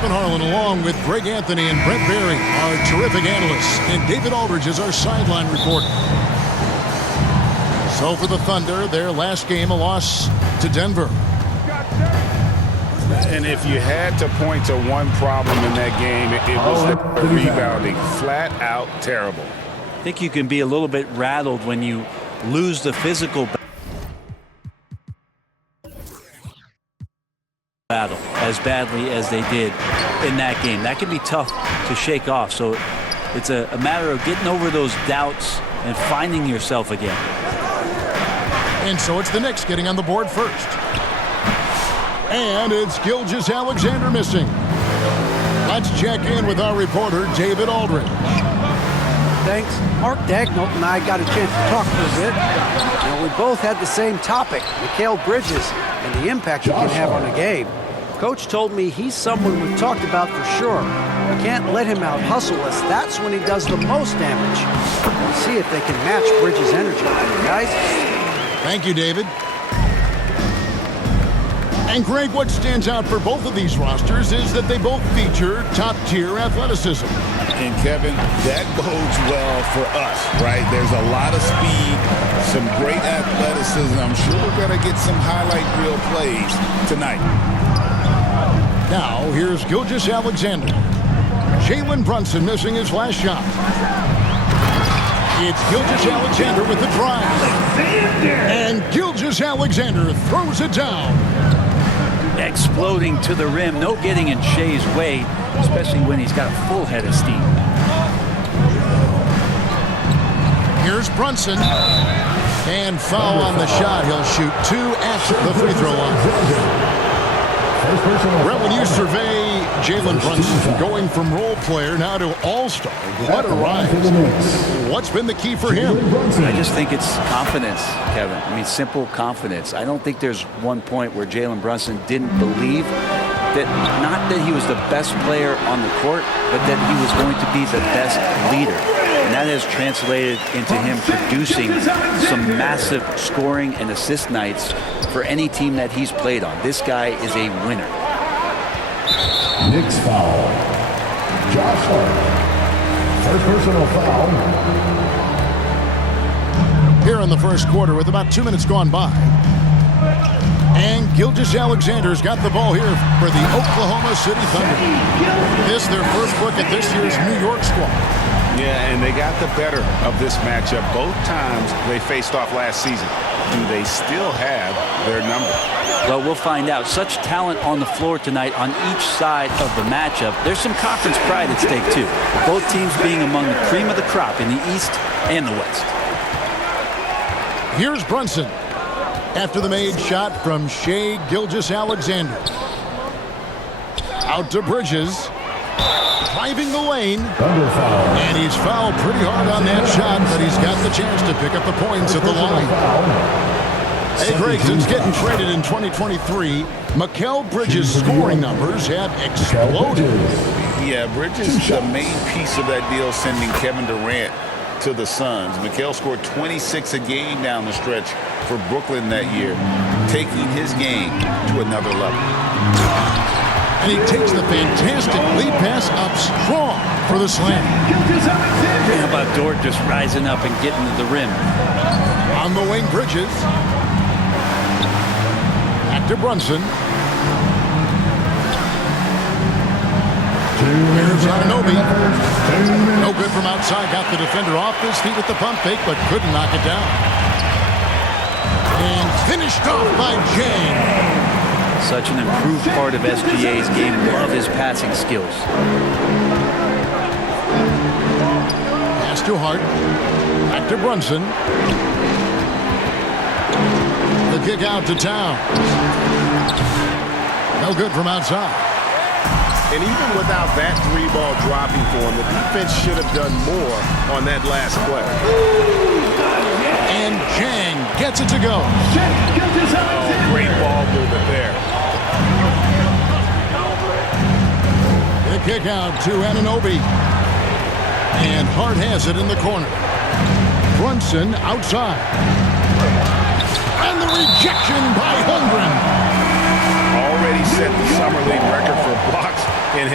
Harlan, along with Greg Anthony and Brent Barry, our terrific analysts, and David Aldridge is our sideline reporter. So for the Thunder, their last game, a loss to Denver. And if you had to point to one problem in that game, it was the rebounding. Flat out terrible. I think you can be a little bit rattled when you lose the physical battle as badly as they did in that game. That can be tough to shake off. So it's a matter of getting over those doubts and finding yourself again. And so it's the Knicks getting on the board first. And it's Gilgeous-Alexander missing. Let's check in with our reporter, David Aldridge. Thanks. Mark Dagnall and I got a chance to talk for a bit. Now, we both had the same topic, Mikal Bridges, and the impact he can have on a game. Coach told me he's someone we've talked about for sure. We can't let him out-hustle us. That's when he does the most damage. We'll see if they can match Bridges' energy. Guys? Thank you, David. And Greg, what stands out for both of these rosters is that they both feature top-tier athleticism. And Kevin, that bodes well for us, right? There's a lot of speed, some great athleticism. I'm sure we're going to get some highlight reel plays tonight. Now, here's Gilgeous-Alexander. Jalen Brunson missing his last shot. It's Gilgeous-Alexander with the drive. And Gilgeous-Alexander throws it down. Exploding to the rim. No getting in Shea's way, especially when he's got a full head of steam. Here's Brunson. And foul on the shot. He'll shoot 2 at the free throw line. Well, when you survey Jalen Brunson going from role player now to all-star, what a rise. What's been the key for him? I just think it's confidence, Kevin. I mean, simple confidence. I don't think there's one point where Jalen Brunson didn't believe that, not that he was the best player on the court, but that he was going to be the best leader. And that has translated into him producing some massive scoring and assist nights for any team that he's played on. This guy is a winner. Knicks foul. Josh Hart. First personal foul. Here in the first quarter with about 2 minutes gone by. And Gilgeous-Alexander's got the ball here for the Oklahoma City Thunder. This their first look at this year's New York squad. Yeah, and they got the better of this matchup both times they faced off last season. Do they still have their number? Well, we'll find out. Such talent on the floor tonight on each side of the matchup. There's some conference pride at stake, too. Both teams being among the cream of the crop in the East and the West. Here's Brunson. After the made shot from Shai Gilgeous-Alexander. Out to Bridges. Driving the lane. And he's fouled pretty hard on that shot, but he's got the chance to pick up the points at the line. Hey, Greg, since getting traded in 2023, Mikal Bridges' scoring numbers have exploded. Yeah, Bridges is the main piece of that deal, sending Kevin Durant to the Suns. Mikal scored 26 a game down the stretch for Brooklyn that year, taking his game to another level. And he takes the fantastic lead pass up strong for the slam. How about Dort just rising up and getting to the rim? On the wing, Bridges. Back to Brunson. Here's Anunoby. No good from outside. Got the defender off his feet with the pump fake, but couldn't knock it down. And finished off by Jang. Such an improved part of SGA's game. Love his passing skills. Pass to Hart. Back to Brunson. The kick out to Towns. No good from outside. And even without that 3-ball dropping for him, the defense should have done more on that last play. And Jang gets it to go. Oh, great ball movement there. The kick out to Anunoby. And Hart has it in the corner. Brunson outside. And the rejection by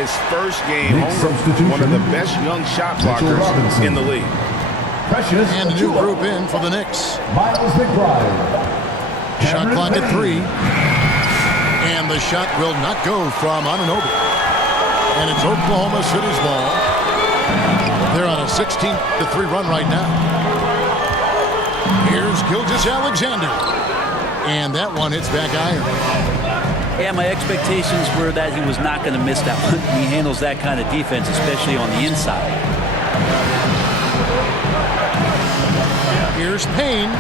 his first game home, one of the best young shot blockers in the league. And a new group in for the Knicks. Miles McBride. Shot clock at 3. And the shot will not go from Anunoby. And it's Oklahoma City's ball. They're on a 16-3 run right now. Here's Gilgeous-Alexander. And that one hits back iron. Yeah, my expectations were that he was not going to miss that one. He handles that kind of defense, especially on the inside. Here's Payne.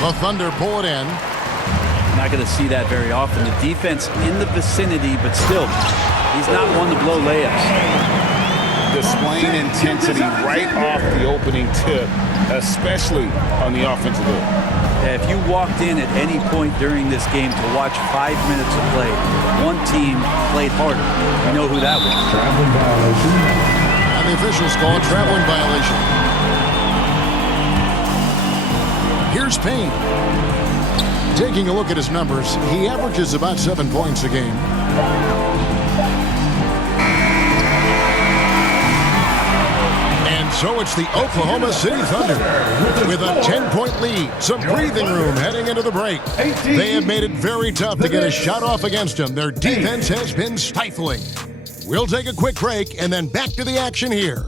The Thunder pull it in. Not going to see that very often. The defense in the vicinity, but still, he's not one to blow layups. Displaying intensity right off the opening tip, especially on the offensive end. If you walked in at any point during this game to watch 5 minutes of play, one team played harder. You know who that was. Traveling violation. And the officials call a traveling violation. Here's Payne. Taking a look at his numbers, he averages about 7 points a game. And so it's the Oklahoma City Thunder with a 10-point lead, some breathing room heading into the break. They have made it very tough to get a shot off against them. Their defense has been stifling. We'll take a quick break and then back to the action here.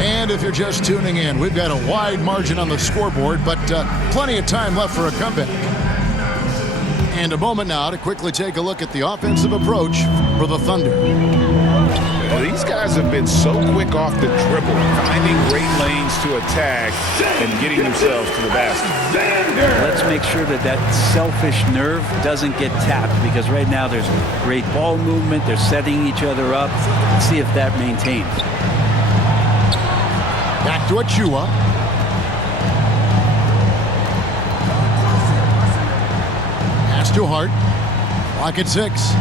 And if you're just tuning in, we've got a wide margin on the scoreboard, but plenty of time left for a comeback. And a moment now to quickly take a look at the offensive approach for the Thunder. Well, these guys have been so quick off the dribble, finding great lanes to attack and getting themselves to the basket. Let's make sure that that selfish nerve doesn't get tapped, because right now there's great ball movement. They're setting each other up. Let's see if that maintains. Back to Achua. Pass to Hart. Clock at 6.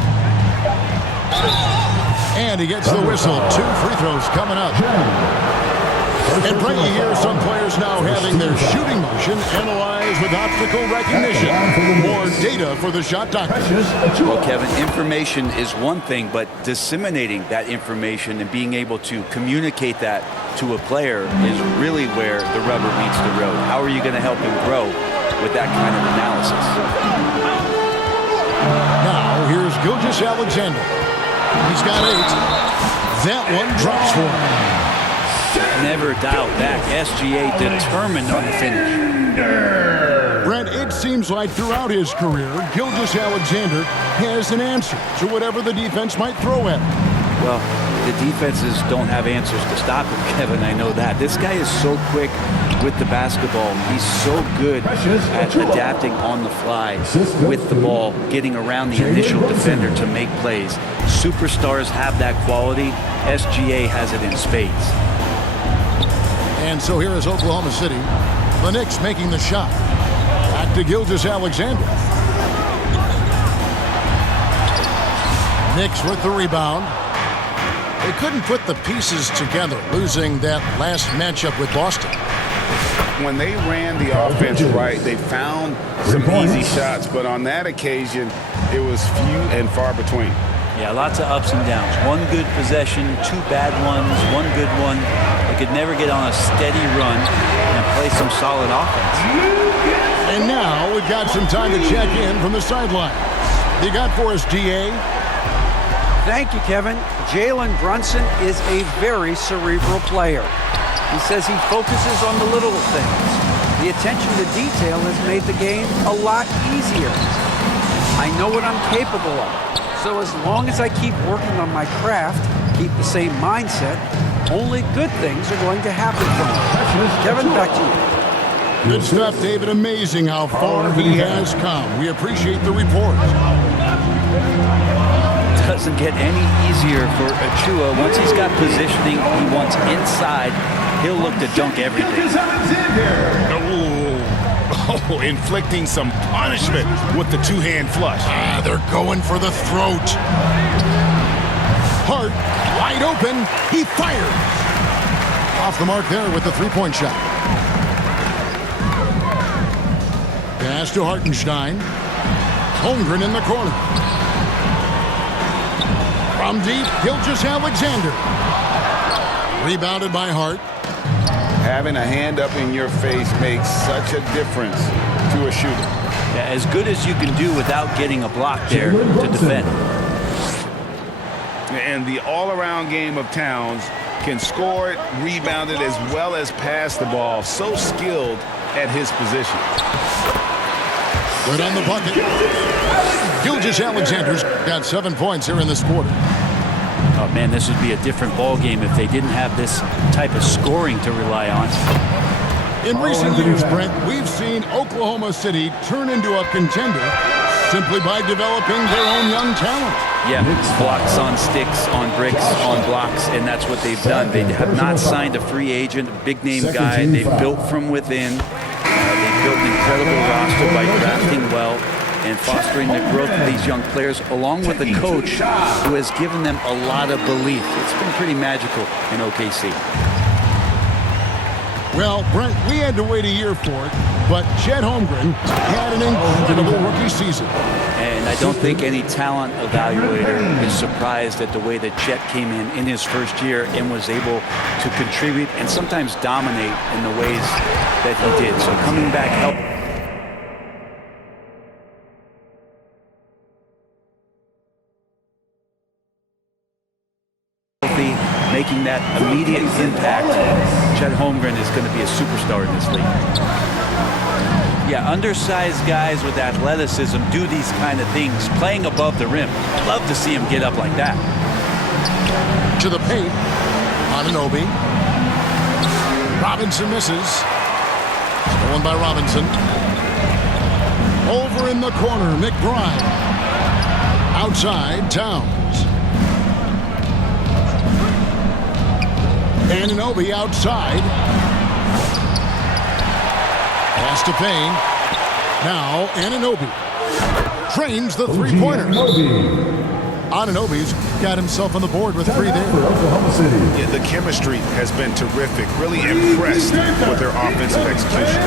And he gets the whistle. 2 free throws coming up. And Brady, you hear some players now having their shooting motion analyzed with optical recognition. More data for the shot doctor. Well, Kevin, information is one thing, but disseminating that information and being able to communicate that to a player is really where the rubber meets the road. How are you going to help him grow with that kind of analysis? Now, here's Gilgeous-Alexander. He's got 8. That one drops for him. Never doubt that. SGA determined on the finish. Brent, it seems like throughout his career, Gilgeous-Alexander has an answer to whatever the defense might throw at him. Well, the defenses don't have answers to stop him, Kevin. I know that. This guy is so quick with the basketball. He's so good at adapting on the fly with the ball, getting around the initial defender to make plays. Superstars have that quality. SGA has it in spades. And so here is Oklahoma City. The Knicks making the shot. Back to Gilgeous-Alexander. Knicks with the rebound. They couldn't put the pieces together, losing that last matchup with Boston. When they ran the offense right, they found some easy shots, but on that occasion, it was few and far between. Yeah, lots of ups and downs. One good possession, 2 bad ones, 1 good one. They could never get on a steady run and play some solid offense. And now we've got some time to check in from the sideline. You got for us, DA? Thank you, Kevin. Jalen Brunson is a very cerebral player. He says he focuses on the little things. The attention to detail has made the game a lot easier. I know what I'm capable of. So as long as I keep working on my craft, keep the same mindset, only good things are going to happen for me. Kevin, back to you. Good stuff, David. Amazing how far he has come. We appreciate the report. Doesn't get any easier for Achua. Once he's got positioning, he wants inside. He'll look to dunk everything. Oh, inflicting some punishment with the 2-hand flush. They're going for the throat. Hart, wide open. He fires. Off the mark there with the three-point shot. Pass to Hartenstein. Holmgren in the corner. From deep, Gilgeous-Alexander. Rebounded by Hart. Having a hand up in your face makes such a difference to a shooter. Yeah, as good as you can do without getting a block there to defend. And the all-around game of Towns can score it, rebound it, as well as pass the ball. So skilled at his position. Good on the bucket. Gilgeous-Alexander's got 7 points here in this quarter. Oh, man, this would be a different ball game if they didn't have this type of scoring to rely on. In recent years, Brent, we've seen Oklahoma City turn into a contender simply by developing their own young talent. Yeah, blocks on sticks, on bricks, on blocks, and that's what they've done. They have not signed a free agent, a big-name guy. They've built from within. They've built an incredible roster by drafting well and fostering the growth of these young players, along with a coach who has given them a lot of belief. It's been pretty magical in OKC. Well, Brent, we had to wait a year for it, but Chet Holmgren had an incredible rookie season. And I don't think any talent evaluator is surprised at the way that Chet came in his first year and was able to contribute and sometimes dominate in the ways that he did. So coming back helped. Making that immediate impact. Chet Holmgren is going to be a superstar in this league. Yeah, undersized guys with athleticism do these kind of things, playing above the rim. I'd love to see him get up like that. To the paint. Anunoby. Robinson misses. Stolen by Robinson. Over in the corner, McBride. Outside, Towns. Anunoby outside. Pass to Payne. Now Anunoby trains the three-pointer. Anunoby's got himself on the board with 3 there. Yeah, the chemistry has been terrific. Really impressed with their offensive execution.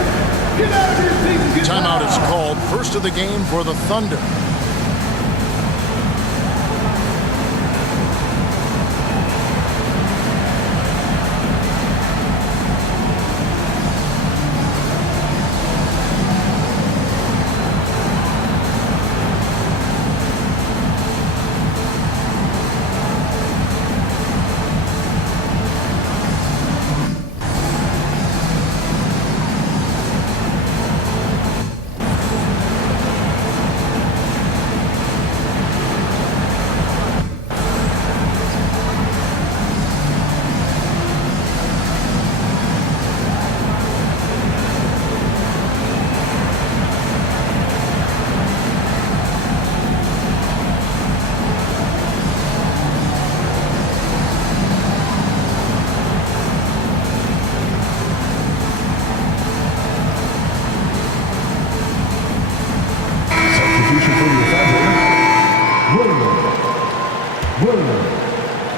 Timeout is called. First of the game for the Thunder.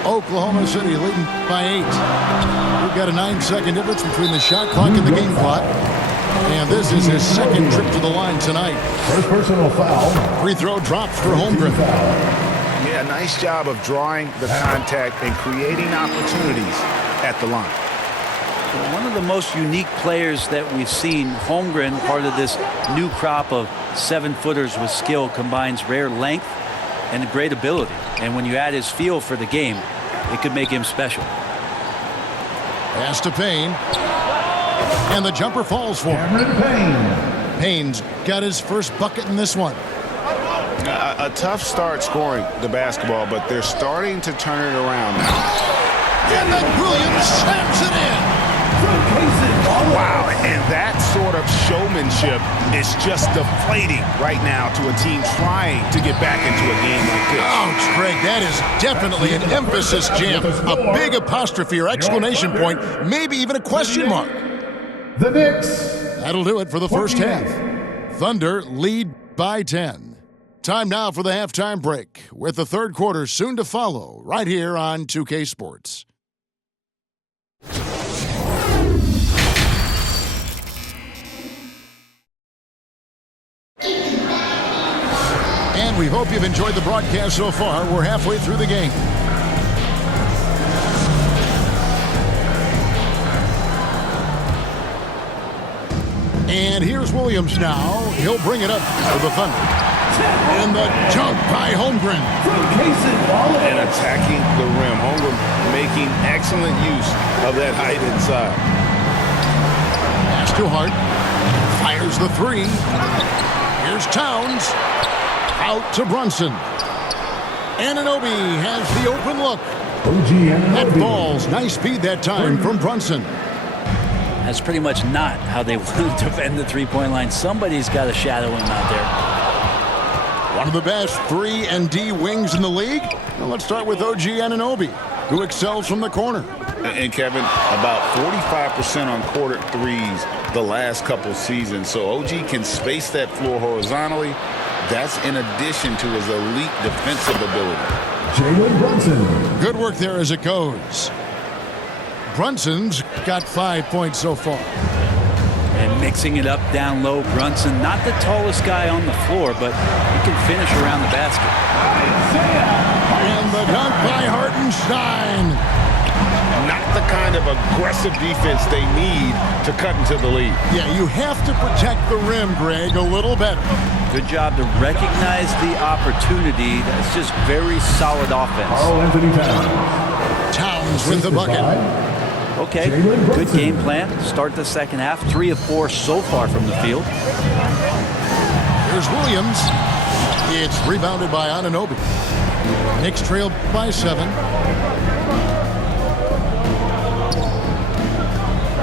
Oklahoma City leading by 8. We've got a 9-second difference between the shot clock and the game clock. And this is his second trip to the line tonight. First personal foul. Free throw drops for Holmgren. Yeah, nice job of drawing the contact and creating opportunities at the line. One of the most unique players that we've seen, Holmgren, part of this new crop of 7-footers with skill, combines rare length and a great ability. And when you add his feel for the game, it could make him special. Pass to Payne. And the jumper falls for him. Payne's got his first bucket in this one. A tough start scoring the basketball, but they're starting to turn it around now. And then Williams slams it in. Wow, and that sort of showmanship is just deflating right now to a team trying to get back into a game like this. Ouch, Greg, that is definitely an emphasis jam. A big apostrophe or exclamation point, maybe even a question mark. The Knicks. That'll do it for the first half. Thunder lead by 10. Time now for the halftime break, with the third quarter soon to follow, right here on 2K Sports. And we hope you've enjoyed the broadcast so far. We're halfway through the game. And here's Williams now. He'll bring it up to the Thunder. And the dunk by Holmgren. And attacking the rim. Holmgren making excellent use of that height inside. Pass to Hart. Fires the three. Here's Towns. Out to Brunson. Anunoby has the open look. That falls. Nice speed that time from Brunson. That's pretty much not how they want to defend the three-point line. Somebody's got to shadow him out there. One of the best 3-and-D wings in the league. Well, let's start with OG Anunoby, who excels from the corner. And Kevin, about 45% on quarter threes the last couple seasons. So OG can space that floor horizontally. That's in addition to his elite defensive ability. Jalen Brunson. Good work there as it goes. Brunson's got 5 points so far. And mixing it up down low, Brunson, not the tallest guy on the floor, but he can finish around the basket. And the dunk by Hartenstein. Not the kind of aggressive defense they need to cut into the lead. Yeah, you have to protect the rim, Greg, a little better. Good job to recognize the opportunity. That's just very solid offense. Karl-Anthony Towns. Towns with the bucket. Okay, good game plan. Start the second half. 3 of 4 so far from the field. Here's Williams. It's rebounded by Anunoby. Knicks trail by 7.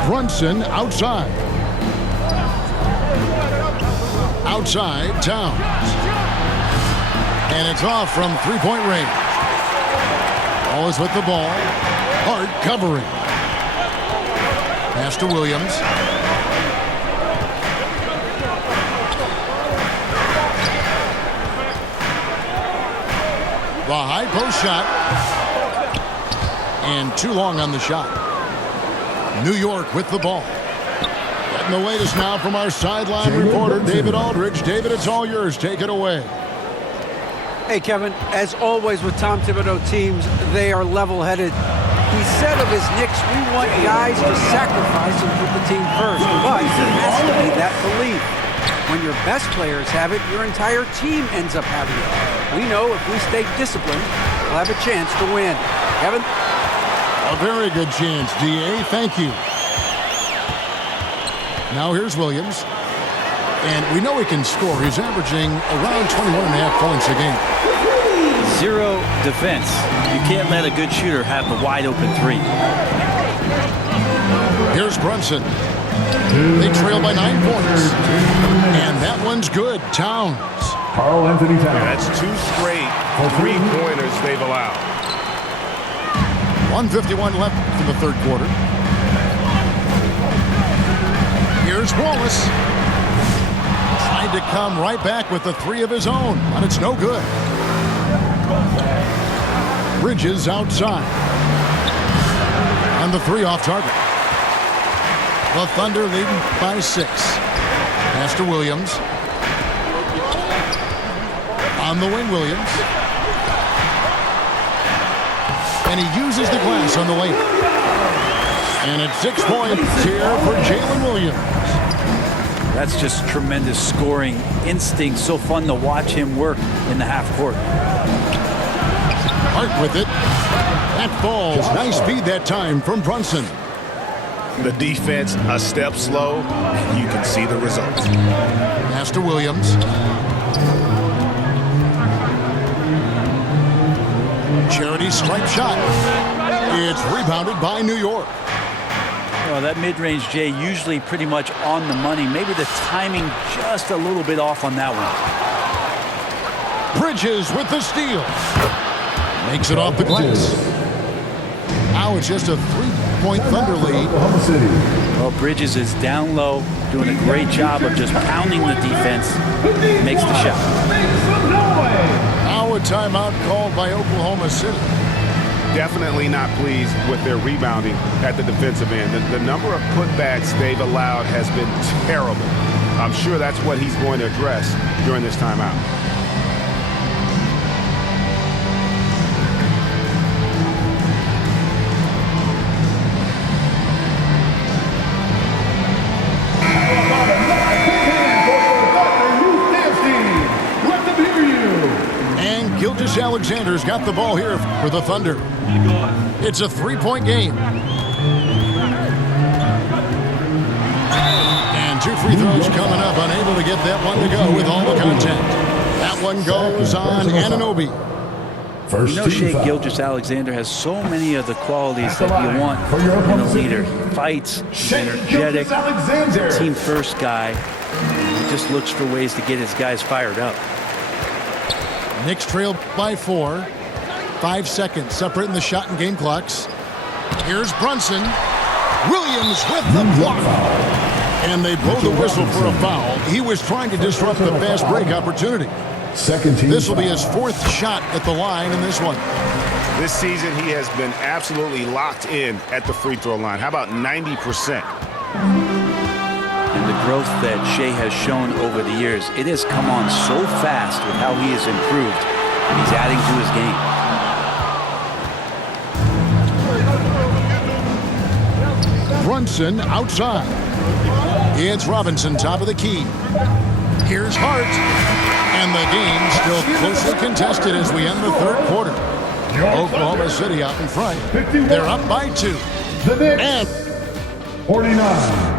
Brunson outside. Outside, Towns. And it's off from three-point range. Always with the ball. Hart covering. Pass to Williams. The high post shot. And too long on the shot. New York with the ball. Getting the latest now from our sideline reporter, David Aldridge. David, it's all yours. Take it away. Hey, Kevin, as always with Tom Thibodeau teams, they are level-headed. He said of his Knicks, we want guys to sacrifice and put the team first. But it has to be that belief. When your best players have it, your entire team ends up having it. We know if we stay disciplined, we'll have a chance to win. Kevin? A very good chance, D.A. Thank you. Now here's Williams. And we know he can score. He's averaging around 21.5 points a game. 0 defense. You can't let a good shooter have the wide-open 3. Here's Brunson. They trail by 9 points. And that one's good. Towns. Karl-Anthony Towns. That's 2 straight three-pointers they've allowed. 1:51 left in the third quarter. Here's Wallace. Tried to come right back with the 3 of his own, but it's no good. Bridges outside. And the 3 off target. The Thunder leading by 6. Pass to Williams. On the wing, Williams. And he uses the glass on the lane. And it's 6 points here for Jalen Williams. That's just tremendous scoring instinct. So fun to watch him work in the half court. Hart with it. That falls. Nice speed that time from Brunson. The defense a step slow, and you can see the result. Pass to Williams. Charity stripe shot. It's rebounded by New York. Well, that mid-range, Jay, usually pretty much on the money. Maybe the timing just a little bit off on that one. Bridges with the steal. Makes it off the glass. Now it's just a 3-point Thunder lead. Well, Bridges is down low, doing a great job of just pounding the defense. Makes the shot. timeout called by Oklahoma City. Definitely not pleased with their rebounding at the defensive end. The number of putbacks they've allowed has been terrible. I'm sure that's what he's going to address during this timeout. And Gilgeous Alexander's got the ball here for the Thunder. It's a three-point game. And two free throws coming up, unable to get that one to go with all the content. That one goes on Anunoby. You know, Shai Gilgeous-Alexander has so many of the qualities that you want in a leader. He fights, he's energetic, he's a team-first guy. He just looks for ways to get his guys fired up. Knicks trail by 4. 5 seconds separating the shot and game clocks. Here's Brunson. Williams with the block. And they blow the whistle for a foul. He was trying to disrupt the fast break opportunity. This will be his fourth shot at the line in this one. This season, he has been absolutely locked in at the free throw line. How about 90%? And the growth that Shai has shown over the years, it has come on so fast with how he has improved. He's adding to his game. Brunson outside. It's Robinson, top of the key. Here's Hart. And the game still closely contested as we end the third quarter. Oklahoma City out in front. They're up by 2. And 49.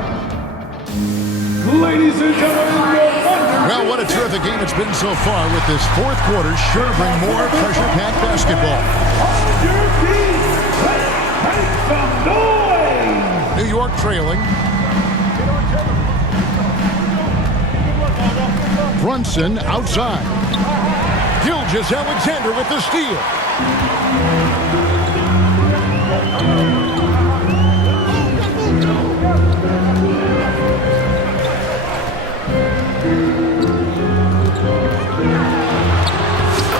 Ladies and gentlemen, well, what a terrific game it's been so far with this fourth quarter. Sure to bring more pressure-packed basketball. make some noise! New York trailing. Brunson outside. Gilgeous Alexander with the steal.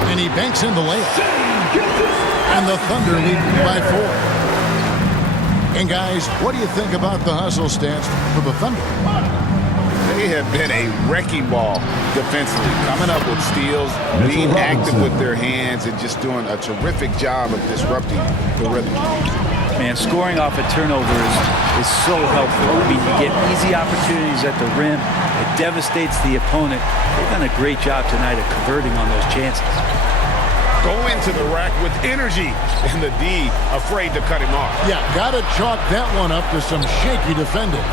And he banks in the layup. And the Thunder lead by 4. And guys, what do you think about the hustle stats for the Thunder? They have been a wrecking ball defensively, coming up with steals, being active with their hands, and just doing a terrific job of disrupting the rhythm. Man, scoring off of turnovers is so helpful. I mean, you get easy opportunities at the rim. It devastates the opponent. They've done a great job tonight of converting on those chances. Go into the rack with energy, and the D afraid to cut him off. Yeah, got to chalk that one up to some shaky defending.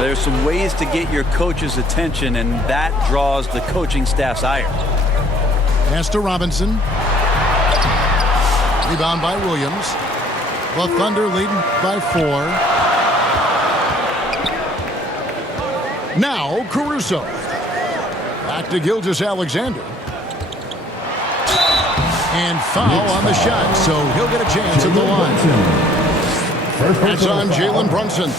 There's some ways to get your coach's attention, and that draws the coaching staff's ire. Pass to Robinson. Rebound by Williams. The Thunder leading by 4. Now Caruso. Back to Gilgeous Alexander. And foul on the shot, so he'll get a chance at the line. That's on Jalen Brunson.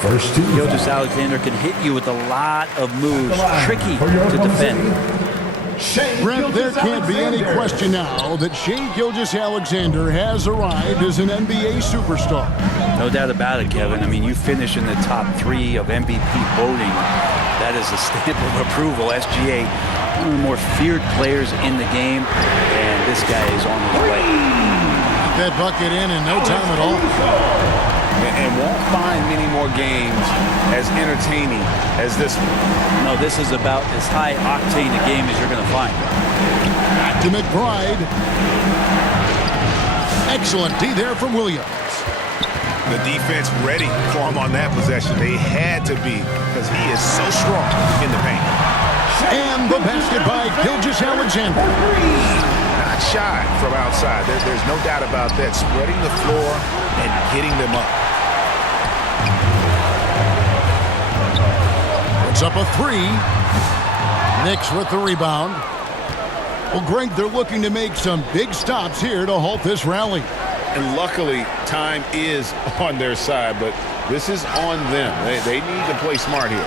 First two. Gilgeous Alexander can hit you with a lot of moves. Tricky to defend. Brent, there can't be any question now that Shai Gilgeous Alexander has arrived as an NBA superstar. No doubt about it, Kevin. I mean, you finish in the top 3 of MVP voting. That is a stamp of approval. SGA, one of the more feared players in the game, and this guy is on his way. Got that bucket in no time at all. And won't find many more games as entertaining as this one. No, this is about as high octane a game as you're going to find. Back to McBride. Excellent D there from Williams. The defense ready for him on that possession. They had to be, because he is so strong in the paint. And the basket by Gilgeous Alexander. Not shy from outside. There's no doubt about that. Spreading the floor and getting them up. It's up a 3. Knicks with the rebound. Well, Greg, they're looking to make some big stops here to halt this rally. And luckily, time is on their side, but this is on them. They need to play smart here.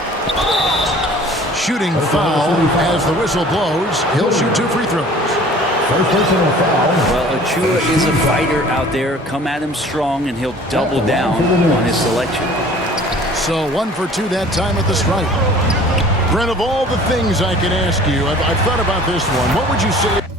Shooting foul as the whistle blows. He'll shoot 2 free throws. First personal foul. Well, Achua is a fighter out there. Come at him strong, and he'll double down on his selection. So 1 for 2 that time at the stripe. Brent, of all the things I can ask you, I've thought about this one. What would you say?